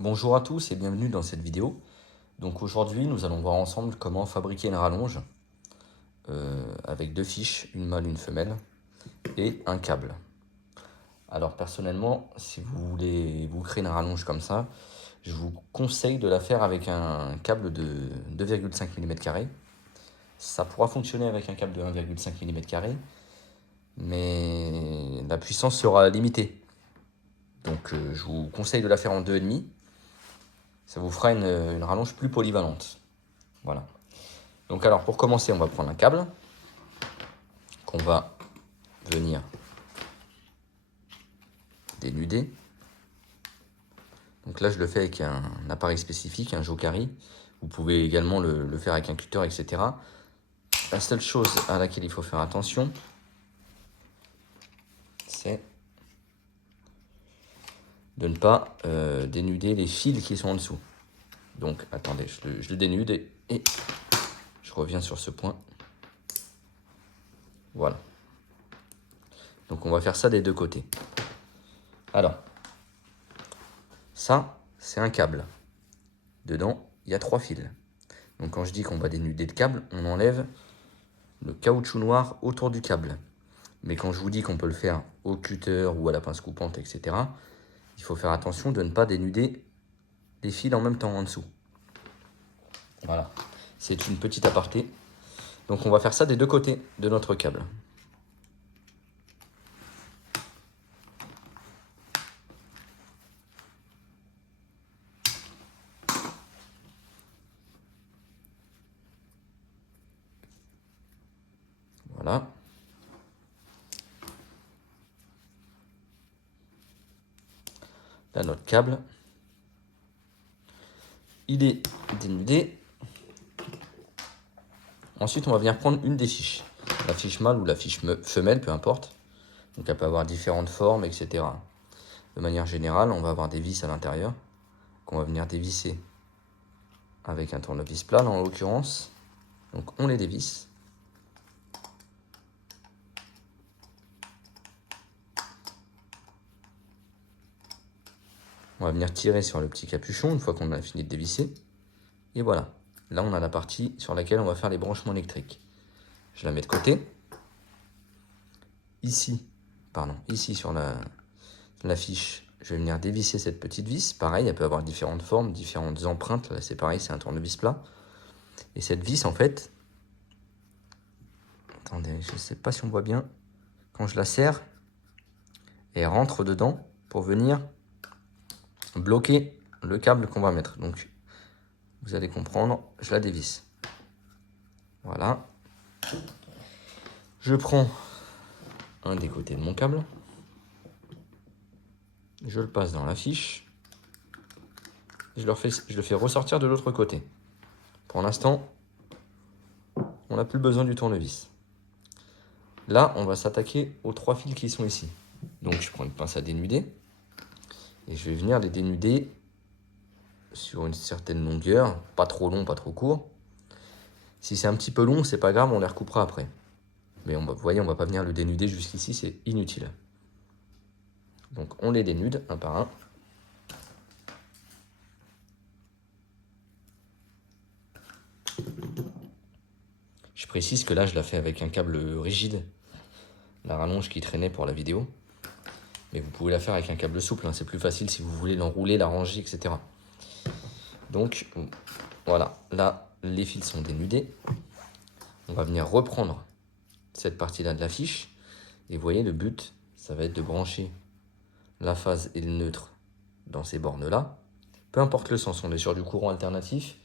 Bonjour à tous et bienvenue dans cette vidéo. Donc aujourd'hui nous allons voir ensemble comment fabriquer une rallonge avec deux fiches, une mâle, une femelle et un câble. Alors personnellement, si vous voulez vous créer une rallonge comme ça, je vous conseille de la faire avec un câble de 2,5 mm². Ça pourra fonctionner avec un câble de 1,5 mm², mais la puissance sera limitée. Donc je vous conseille de la faire en 2,5. Ça vous fera une rallonge plus polyvalente. Voilà. Donc alors pour commencer, on va prendre un câble qu'on va venir dénuder. Donc là je le fais avec un appareil spécifique, un Jokari. Vous pouvez également le faire avec un cutter, etc. La seule chose à laquelle il faut faire attention, c'est de ne pas dénuder les fils qui sont en dessous. Donc attendez, je le dénude et je reviens sur ce point. Voilà. Donc on va faire ça des deux côtés. Alors, ça, c'est un câble. Dedans, il y a 3 fils. Donc quand je dis qu'on va dénuder le câble, on enlève le caoutchouc noir autour du câble. Mais quand je vous dis qu'on peut le faire au cutter ou à la pince coupante, etc., il faut faire attention de ne pas dénuder les fils en même temps en dessous. Voilà, c'est une petite aparté. Donc on va faire ça des deux côtés de notre câble. Voilà. Là, notre câble, il est dénudé. Ensuite, on va venir prendre une des fiches. La fiche mâle ou la fiche femelle, peu importe. Donc elle peut avoir différentes formes, etc. De manière générale, on va avoir des vis à l'intérieur qu'on va venir dévisser avec un tournevis plat, en l'occurrence. Donc on les dévisse. On va venir tirer sur le petit capuchon une fois qu'on a fini de dévisser. Et voilà. Là, on a la partie sur laquelle on va faire les branchements électriques. Je la mets de côté. Ici sur la fiche, je vais venir dévisser cette petite vis. Pareil, elle peut avoir différentes formes, différentes empreintes. Là, c'est pareil, c'est un tournevis plat. Et cette vis, en fait, attendez, je ne sais pas si on voit bien. Quand je la serre, elle rentre dedans pour venir bloquer le câble qu'on va mettre. Donc, vous allez comprendre, je la dévisse. Voilà. Je prends un des côtés de mon câble. Je le passe dans la fiche. Je le fais ressortir de l'autre côté. Pour l'instant, on n'a plus besoin du tournevis. Là, on va s'attaquer aux 3 fils qui sont ici. Donc, je prends une pince à dénuder. Et je vais venir les dénuder sur une certaine longueur. Pas trop long, pas trop court. Si c'est un petit peu long, c'est pas grave, on les recoupera après. Mais vous voyez, on va pas venir le dénuder jusqu'ici, c'est inutile. Donc, on les dénude un par un. Je précise que là, je la fais avec un câble rigide. La rallonge qui traînait pour la vidéo. Mais vous pouvez la faire avec un câble souple, hein. C'est plus facile si vous voulez l'enrouler, l'arranger, etc. Donc, voilà. Là, les fils sont dénudés. On va venir reprendre cette partie-là de la fiche. Et vous voyez, le but, ça va être de brancher la phase et le neutre dans ces bornes-là. Peu importe le sens, on est sur du courant alternatif.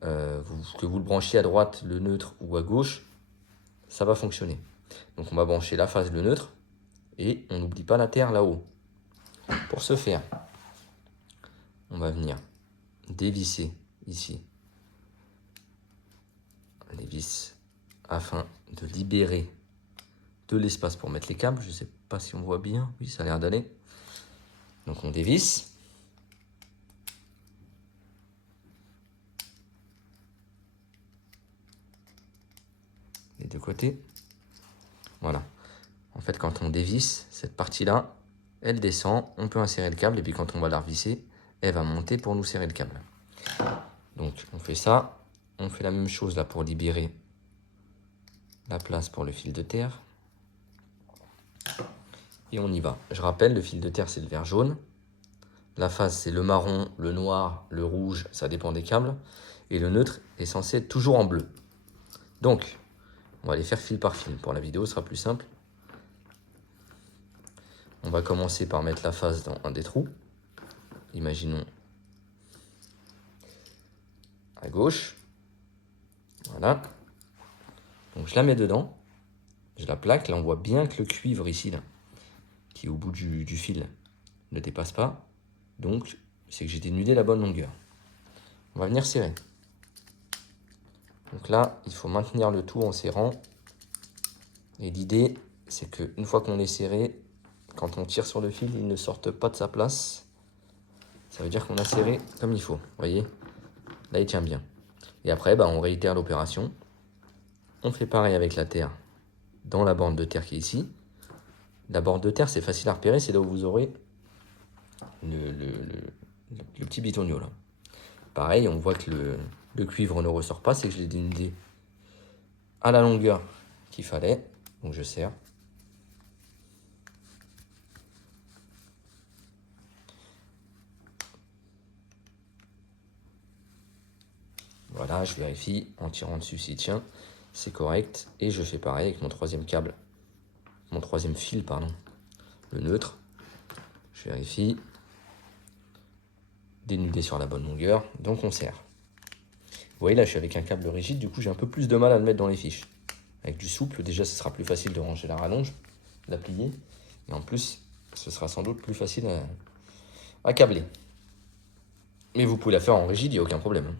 Que vous le branchiez à droite, le neutre ou à gauche, ça va fonctionner. Donc on va brancher la phase, le neutre, et on n'oublie pas la terre là-haut. Pour ce faire, on va venir dévisser ici les vis afin de libérer de l'espace pour mettre les câbles. Je ne sais pas si on voit bien. Oui, ça a l'air d'aller. Donc on dévisse. Les deux côtés. Voilà. En fait, quand on dévisse, cette partie-là, elle descend. On peut insérer le câble et puis quand on va la revisser, elle va monter pour nous serrer le câble. Donc on fait ça, on fait la même chose là pour libérer la place pour le fil de terre. Et on y va. Je rappelle, le fil de terre c'est le vert jaune. La phase c'est le marron, le noir, le rouge, ça dépend des câbles. Et le neutre est censé être toujours en bleu. Donc, on va les faire fil par fil. Pour la vidéo, ce sera plus simple. On va commencer par mettre la phase dans un des trous. Imaginons à gauche. Voilà. Donc je la mets dedans. Je la plaque. Là, on voit bien que le cuivre ici, là, qui est au bout du fil, ne dépasse pas. Donc, c'est que j'ai dénudé la bonne longueur. On va venir serrer. Donc là, il faut maintenir le tout en serrant. Et l'idée, c'est qu'une fois qu'on est serré, quand on tire sur le fil, il ne sorte pas de sa place. Ça veut dire qu'on a serré comme il faut. Vous voyez? Là, il tient bien. Et après, on réitère l'opération. On fait pareil avec la terre dans la bande de terre qui est ici. La bande de terre, c'est facile à repérer. C'est là où vous aurez le petit bitonio là. Pareil, on voit que le cuivre ne ressort pas. C'est que je l'ai dénudé à la longueur qu'il fallait. Donc je serre. Voilà, je vérifie en tirant dessus s'il tient. C'est correct. Et je fais pareil avec mon troisième câble. Mon troisième fil, pardon. Le neutre. Je vérifie. Dénudé sur la bonne longueur. Donc on serre. Vous voyez là, je suis avec un câble rigide. Du coup, j'ai un peu plus de mal à le mettre dans les fiches. Avec du souple, déjà, ce sera plus facile de ranger la rallonge, la plier. Et en plus, ce sera sans doute plus facile à câbler. Mais vous pouvez la faire en rigide, il n'y a aucun problème.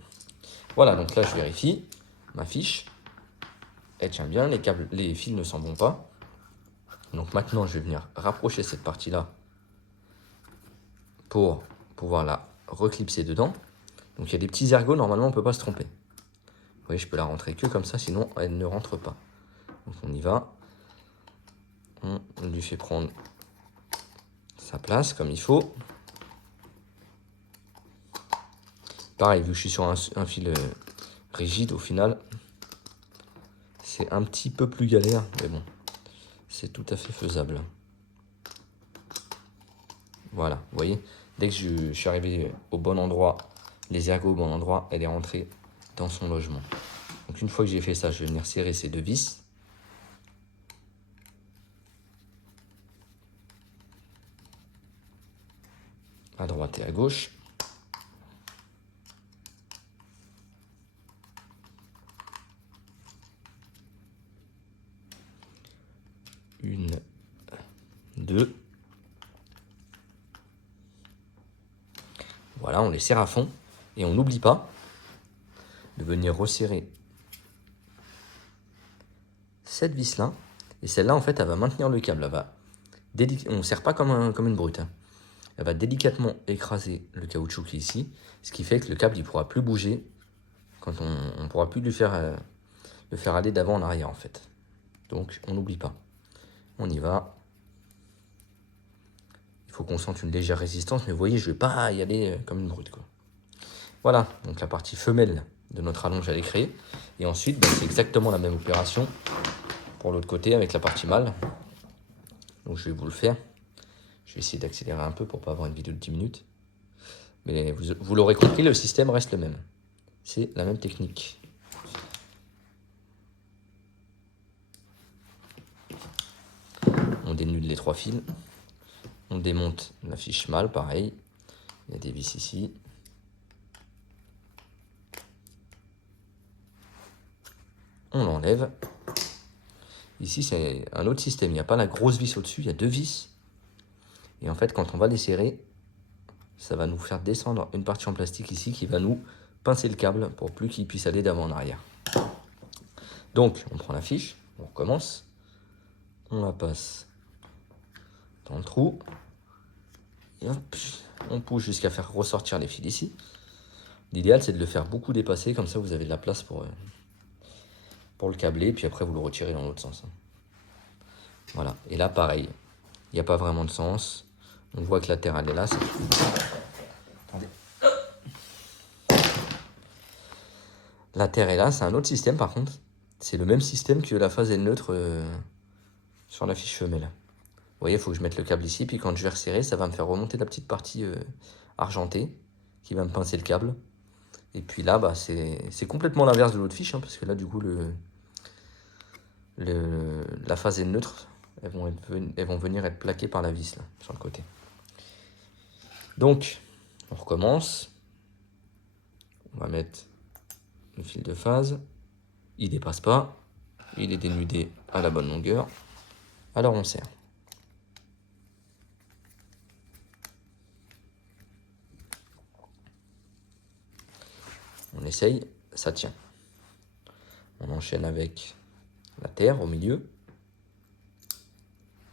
Voilà, donc là, je vérifie ma fiche. Elle tient bien, les fils ne s'en vont pas. Donc maintenant, je vais venir rapprocher cette partie-là pour pouvoir la reclipser dedans. Donc il y a des petits ergots, normalement, on ne peut pas se tromper. Vous voyez, je peux la rentrer que comme ça, sinon elle ne rentre pas. Donc on y va. On lui fait prendre sa place comme il faut. Pareil, vu que je suis sur un fil rigide, au final, c'est un petit peu plus galère, mais bon, c'est tout à fait faisable. Voilà, vous voyez, dès que je suis arrivé au bon endroit, les ergots au bon endroit, elle est rentrée dans son logement. Donc une fois que j'ai fait ça, je vais venir serrer ces deux vis. À droite et à gauche. Une, deux. Voilà, on les serre à fond. Et on n'oublie pas de venir resserrer cette vis-là. Et celle-là, en fait, elle va maintenir le câble. On ne serre pas comme une brute. Hein. Elle va délicatement écraser le caoutchouc qui est ici. Ce qui fait que le câble, il ne pourra plus bouger. Quand on ne pourra plus le faire aller d'avant en arrière, en fait. Donc, on n'oublie pas. On y va. Il faut qu'on sente une légère résistance. Mais vous voyez, je ne vais pas y aller comme une brute, quoi. Voilà, donc la partie femelle de notre allonge, elle est créée. Et ensuite, c'est exactement la même opération pour l'autre côté avec la partie mâle. Donc je vais vous le faire. Je vais essayer d'accélérer un peu pour ne pas avoir une vidéo de 10 minutes. Mais vous l'aurez compris, le système reste le même. C'est la même technique. On dénude les trois fils. On démonte la fiche mâle, pareil. Il y a des vis ici. On l'enlève. Ici, c'est un autre système. Il n'y a pas la grosse vis au-dessus, il y a deux vis. Et en fait, quand on va les serrer, ça va nous faire descendre une partie en plastique ici qui va nous pincer le câble pour plus qu'il puisse aller d'avant en arrière. Donc, on prend la fiche, on recommence. On la passe dans le trou. Et hop, on pousse jusqu'à faire ressortir les fils ici. L'idéal, c'est de le faire beaucoup dépasser, comme ça vous avez de la place pour le câbler, puis après vous le retirez dans l'autre sens. Voilà, et là pareil, il n'y a pas vraiment de sens. On voit que la terre elle est là. Attendez. La terre est là, c'est un autre système par contre. C'est le même système que la phase est neutre sur la fiche femelle. Vous voyez, il faut que je mette le câble ici, puis quand je vais resserrer, ça va me faire remonter la petite partie argentée qui va me pincer le câble. Et puis là, bah, c'est complètement l'inverse de l'autre fiche, hein, parce que là, du coup, la phase est neutre. Elles vont venir être plaquées par la vis, là, sur le côté. Donc, on recommence. On va mettre le fil de phase. Il dépasse pas. Il est dénudé à la bonne longueur. Alors, on serre. On essaye, ça tient. On enchaîne avec la terre au milieu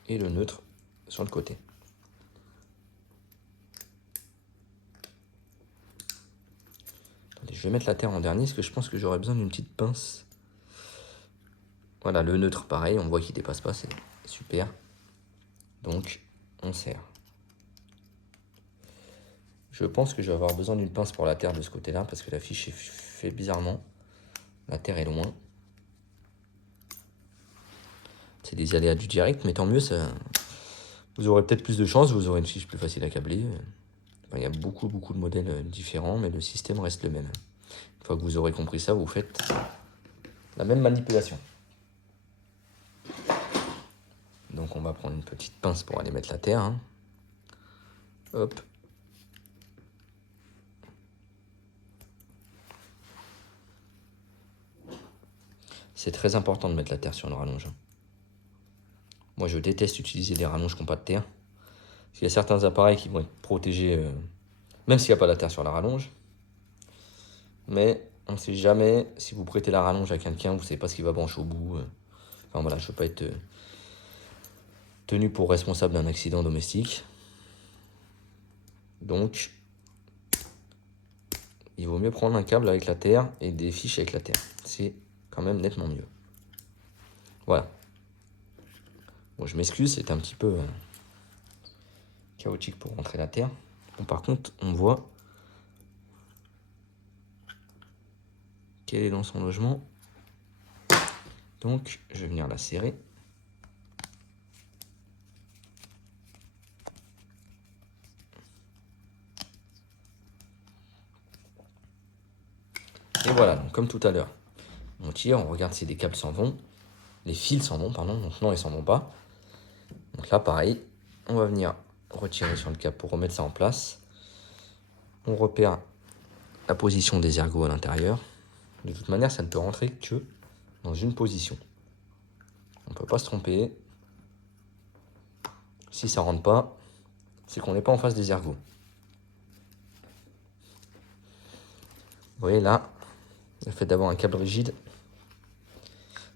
et le neutre sur le côté. Attendez, je vais mettre la terre en dernier parce que je pense que j'aurais besoin d'une petite pince. Voilà, le neutre pareil, on voit qu'il ne dépasse pas, c'est super. Donc, on serre. Je pense que je vais avoir besoin d'une pince pour la terre de ce côté-là parce que la fiche est faite bizarrement. La terre est loin. C'est des aléas du direct, mais tant mieux, ça... vous aurez peut-être plus de chance, vous aurez une fiche plus facile à câbler. Enfin, il y a beaucoup de modèles différents, mais le système reste le même. Une fois que vous aurez compris ça, vous faites la même manipulation. Donc on va prendre une petite pince pour aller mettre la terre. Hein. Hop. C'est très important de mettre la terre sur une rallonge. Moi, je déteste utiliser des rallonges qui n'ont pas de terre. Parce qu'il y a certains appareils qui vont être protégés, même s'il n'y a pas la terre sur la rallonge. Mais on ne sait jamais, si vous prêtez la rallonge à quelqu'un, vous ne savez pas ce qu'il va brancher au bout. Enfin voilà, je ne veux pas être tenu pour responsable d'un accident domestique. Donc, il vaut mieux prendre un câble avec la terre et des fiches avec la terre. C'est quand même nettement mieux. Voilà. Bon, je m'excuse, c'était un petit peu chaotique pour rentrer la terre. Bon, par contre, on voit qu'elle est dans son logement. Donc, je vais venir la serrer. Et voilà, donc comme tout à l'heure, on tire, on regarde si les câbles s'en vont. Les fils s'en vont, pardon, donc non, ils s'en vont pas. Donc là, pareil, on va venir retirer sur le câble pour remettre ça en place. On repère la position des ergots à l'intérieur. De toute manière, ça ne peut rentrer que dans une position. On ne peut pas se tromper. Si ça ne rentre pas, c'est qu'on n'est pas en face des ergots. Vous voyez là, le fait d'avoir un câble rigide,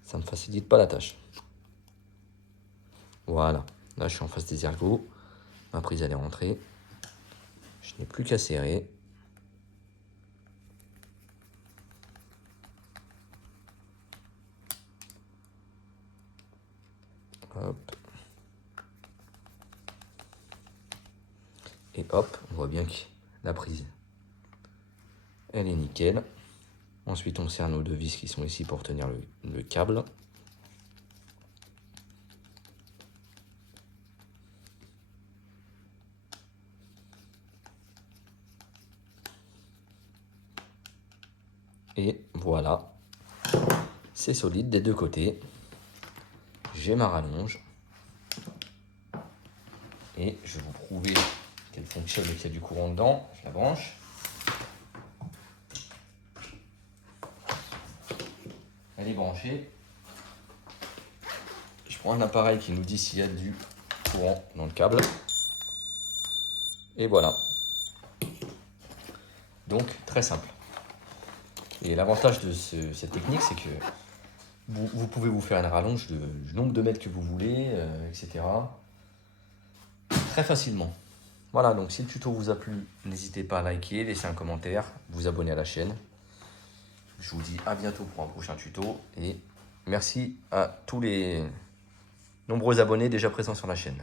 ça ne me facilite pas la tâche. Voilà, là je suis en face des ergots. Ma prise elle est rentrée. Je n'ai plus qu'à serrer. Hop. Et hop, on voit bien que la prise, elle est nickel. Ensuite, on serre nos deux vis qui sont ici pour tenir le câble. Et voilà, c'est solide des deux côtés. J'ai ma rallonge. Et je vais vous prouver qu'elle fonctionne et qu'il y a du courant dedans. Je la branche. Elle est branchée. Je prends un appareil qui nous dit s'il y a du courant dans le câble. Et voilà. Donc, très simple. Et l'avantage de cette technique, c'est que vous pouvez vous faire une rallonge du nombre de mètres que vous voulez, etc. Très facilement. Voilà, donc si le tuto vous a plu, n'hésitez pas à liker, laisser un commentaire, vous abonner à la chaîne. Je vous dis à bientôt pour un prochain tuto et merci à tous les nombreux abonnés déjà présents sur la chaîne.